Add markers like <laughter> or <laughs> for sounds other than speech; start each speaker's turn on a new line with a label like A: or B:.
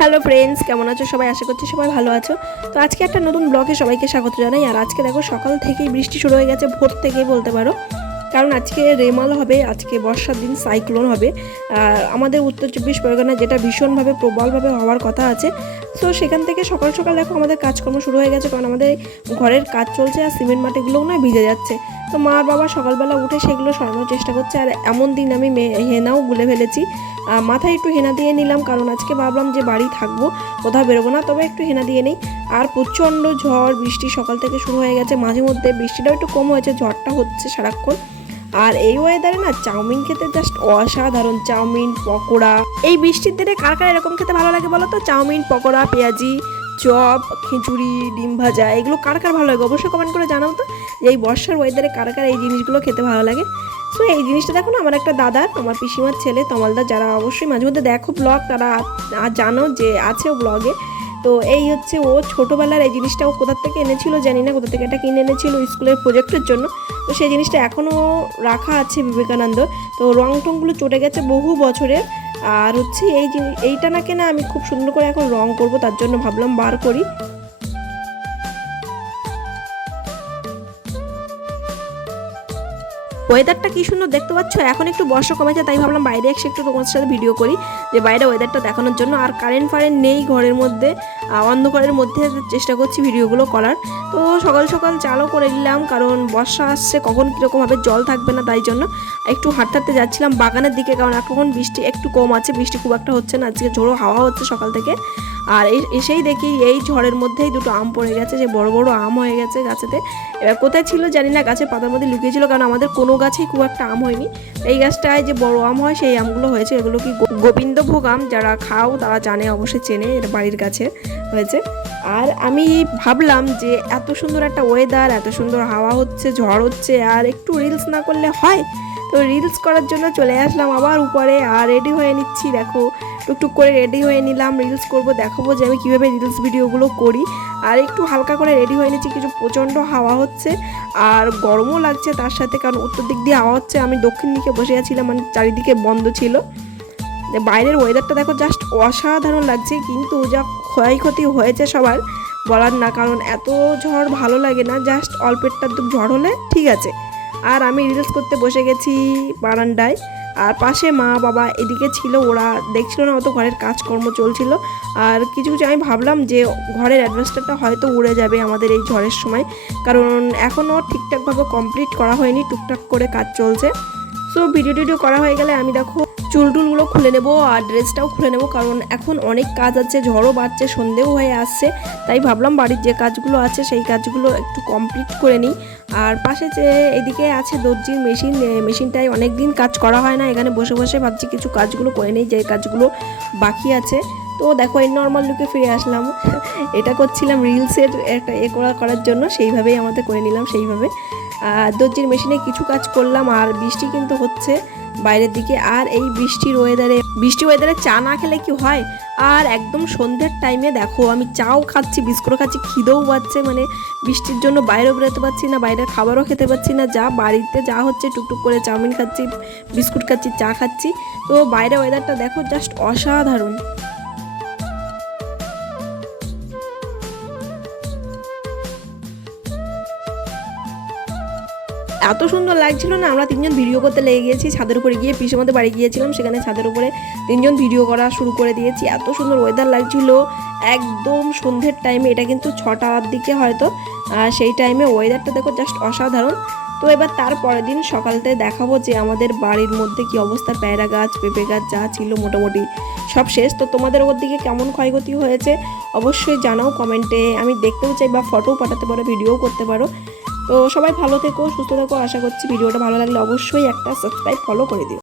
A: Hello friends, কেমন আছো? সবাই আশা করছি সবাই ভালো আছো। তো আজকে একটা নতুন ব্লগে সবাইকে স্বাগত জানাই। আর আজকে দেখো, সকাল থেকেই বৃষ্টি শুরু হয়ে গেছে, ভোর থেকেই বলতে পারো। কারণ আজকে রেমাল হবে, আজকে বর্ষার দিন সাইক্লোন হবে। আমাদের উত্তর চব্বিশ পরগনা যেটা ভীষণভাবে প্রবলভাবে হওয়ার কথা আছে। সো সেখান থেকে সকাল সকাল দেখো আমাদের কাজকর্ম শুরু হয়ে গেছে, কারণ আমাদের ঘরের কাজ চলছে আর সিমেন্ট মাটিগুলোও না ভিজে যাচ্ছে। তো মা আর বাবা সকালবেলা উঠে সেগুলো সরানোর চেষ্টা করছে, আর এমন দিন আমি হেনাও গুলে ফেলেছি। মাথায় একটু হেনা দিয়ে নিলাম, কারণ আজকে ভাবলাম যে বাড়ি থাকব, কোথাও বেরোবো না, তবে একটু হেনা দিয়ে নেই। আর প্রচণ্ড ঝড়, বৃষ্টি সকাল থেকে শুরু হয়ে গেছে, মাঝে মধ্যে বৃষ্টিটাও একটু কম হয়েছে, ঝড়টা হচ্ছে সারাক্ষণ। আর এই ওয়েদারে না, চাউমিন খেতে জাস্ট অসাধারণ, চাউমিন, পকোড়া। এই বৃষ্টির দিনে কার কার এরকম খেতে ভালো লাগে বলো তো? চাউমিন, পকোড়া, পেঁয়াজি চপ, খিচুড়ি, ডিম ভাজা, এগুলো কার কার ভালো লাগে? অবশ্যই কমেন্ট করে জানাও তো যে এই বর্ষার ওয়েদারে কার কার এই জিনিসগুলো খেতে ভালো লাগে। সো এই জিনিসটা দেখো না, আমার একটা দাদার আমার পিসিমার ছেলে, তমালদা, যারা অবশ্যই মাঝে মধ্যে দেখো ব্লগ তারা আ- জানো যে আছে ব্লগে তো এই হচ্ছে ও ছোটোবেলার এই জিনিসটা ও কোথা থেকে এনেছিল জানি না, কোথা থেকে এটা কিনে এনেছিল স্কুলের প্রজেক্টের জন্য। তো সেই জিনিসটা এখনও রাখা আছে বিবেকানন্দ। তো রং টংগুলো চটে গেছে বহু বছরের। আর হচ্ছে এই যে এইটা না কেনা আমি খুব সুন্দর করে এখন রং করব, তার জন্য ভাবলাম বার করি। ওয়েদারটা কি সুন্দর দেখতে পাচ্ছ? এখন একটু বর্ষা কমেছে, তাই ভাবলাম বাইরে এসে একটু তোমার সাথে ভিডিও করি, যে বাইরে ওয়েদারটা দেখানোর জন্য। আর কারেন্ট ফারেন্ট নেই ঘরের মধ্যে অন্ধকারের মধ্যে চেষ্টা করছি ভিডিওগুলো করার। তো সকাল সকাল চালও করে নিলাম, কারণ বর্ষা আসছে, কখন কীরকমভাবে জল থাকবে না তাই জন্য। একটু হাঁটতে হাঁটতে যাচ্ছিলাম, বাগানের দিকে কারণ এখন বৃষ্টি একটু কম আছে, বৃষ্টি খুব একটা হচ্ছে না, আজকে ঝোড়ো হাওয়া হচ্ছে সকাল থেকে। আর এই এসেই দেখি এই ঝড়ের মধ্যেই দুটো আম পড়ে গেছে, যে বড় বড় আম হয়ে গেছে গাছেতে। এবার কোথায় ছিল জানি না, গাছের পাতার মধ্যে লুকিয়েছিল কারণ আমাদের কোনো গাছেই খুব একটা আম হয়নি। এই গাছটায় যে বড় আম হয়, সেই আমগুলো হয়েছে, এগুলো কি গোবিন্দভোগ আম, যারা খাও তারা জানে, অবশ্যই চেনে এটা বাড়ির কাছে হয়েছে। আর আমি ভাবলাম যে এত সুন্দর একটা ওয়েদার এত সুন্দর হাওয়া হচ্ছে, ঝড় হচ্ছে, আর একটু রিলস না করলে হয়? তো রিলস করার জন্য চলে আসলাম আবার উপরে, আর রেডি হয়ে নিচ্ছি, দেখো। টুকটুক করে রেডি হয়ে নিলাম রিলস করব, দেখাবো যে আমি কীভাবে রিলস ভিডিওগুলো করি। আর একটু হালকা করে রেডি হয়ে নিচ্ছি, কিছু প্রচণ্ড হাওয়া হচ্ছে, আর গরমও লাগছে তার সাথে, কারণ উত্তর দিক দিয়ে হাওয়া হচ্ছে, আমি দক্ষিণ দিকে বসে আছিলাম মানে চারিদিকে বন্ধ ছিল। বাইরের ওয়েদারটা দেখো জাস্ট অসাধারণ লাগছে, কিন্তু যা ক্ষয়ক্ষতি হয়েছে সবার বলার না, কারণ এত ঝড় ভালো লাগে না জাস্ট অল্পেরটা দু ঝড় হলে ঠিক আছে। আর আমি রিলস করতে বসে গেছি বারান্দায়, আর পাশে মা বাবা এদিকে ছিল, ওরা দেখছিল না, অত ঘরের কাজকর্ম চলছিল। আর কিছু কিছু আমি ভাবলাম যে ঘরের অ্যাডভেস্টারটা হয়তো উড়ে যাবে আমাদের এই ঝড়ের সময়, কারণ এখনও ঠিকঠাকভাবে কমপ্লিট করা হয়নি, টুকটাক করে কাজ চলছে। সো ভিডিও টিডিও করা হয়ে গেলে আমি দেখো চুল টুলগুলো খুলে নেব আর ড্রেসটাও খুলে নেব কারণ এখন অনেক কাজ আছে, ঝড়ও বাড়ছে, সন্ধেও হয়ে আসছে। তাই ভাবলাম বাড়ির যে কাজগুলো আছে সেই কাজগুলো একটু কমপ্লিট করে নিই। আর পাশে যে এদিকে আছে দর্জির মেশিন মেশিনটায় অনেক দিন কাজ করা হয় না, এখানে বসে বসে ভাবছি কিছু কাজগুলো করে নিই, যে কাজগুলো বাকি আছে। তো দেখো এই নর্মাল লুকে ফিরে আসলাম। <laughs> এটা করছিলাম রিলসের একটা এ করা, করার জন্য, সেইভাবেই আমাদের করে নিলাম, সেইভাবে। দর্জির মেশিনে কিছু কাজ করলাম আর বৃষ্টি কিন্তু হচ্ছে বাইরের দিকে। আর এই বৃষ্টির ওয়েদারে বৃষ্টি ওয়েদারে চা না খেলে কি হয়? আর একদম সন্ধ্যের টাইমে দেখো, আমি চাও খাচ্ছি বিস্কুটও খাচ্ছি, খিদেও পাচ্ছে মানে বৃষ্টির জন্য বাইরেও বেরোতে পারছি না, বাইরের খাবারও খেতে পারছি না, যা বাড়িতে যা হচ্ছে টুকটুক করে চাউমিন খাচ্ছি, বিস্কুট খাচ্ছি, চা খাচ্ছি। তো বাইরে ওয়েদারটা দেখো জাস্ট অসাধারণ। এত সুন্দর লাগছিল না, আমরা তিনজন ভিডিও করতে লেগে গিয়েছি, ছাদের উপরে গিয়ে পিসের মধ্যে বাড়ি গিয়েছিলাম, সেখানে ছাদের উপরে তিনজন ভিডিও করা শুরু করে দিয়েছি। এত সুন্দর ওয়েদার লাগছিল, একদম সন্ধ্যের টাইমে এটা কিন্তু ছটার দিকে হয়তো, আর সেই টাইমে ওয়েদারটা দেখো জাস্ট অসাধারণ। তো এবার তার পরের দিন সকালতে দেখাবো যে আমাদের বাড়ির মধ্যে কি অবস্থা, প্যারা গাছ, পেঁপে গাছ যা ছিল মোটামুটি সব শেষ। তো তোমাদের ওর দিকে কেমন ক্ষয়ক্ষতি হয়েছে, অবশ্যই জানাও কমেন্টে। আমি দেখতেও চাই বা ফটোও পাঠাতে পারো ভিডিও করতে পারো। তো সবাই ভালো থেকো, সুস্থ থেকো। আশা করছি ভিডিওটা ভালো লাগলে অবশ্যই একটা সাবস্ক্রাইব ফলো করে দিও।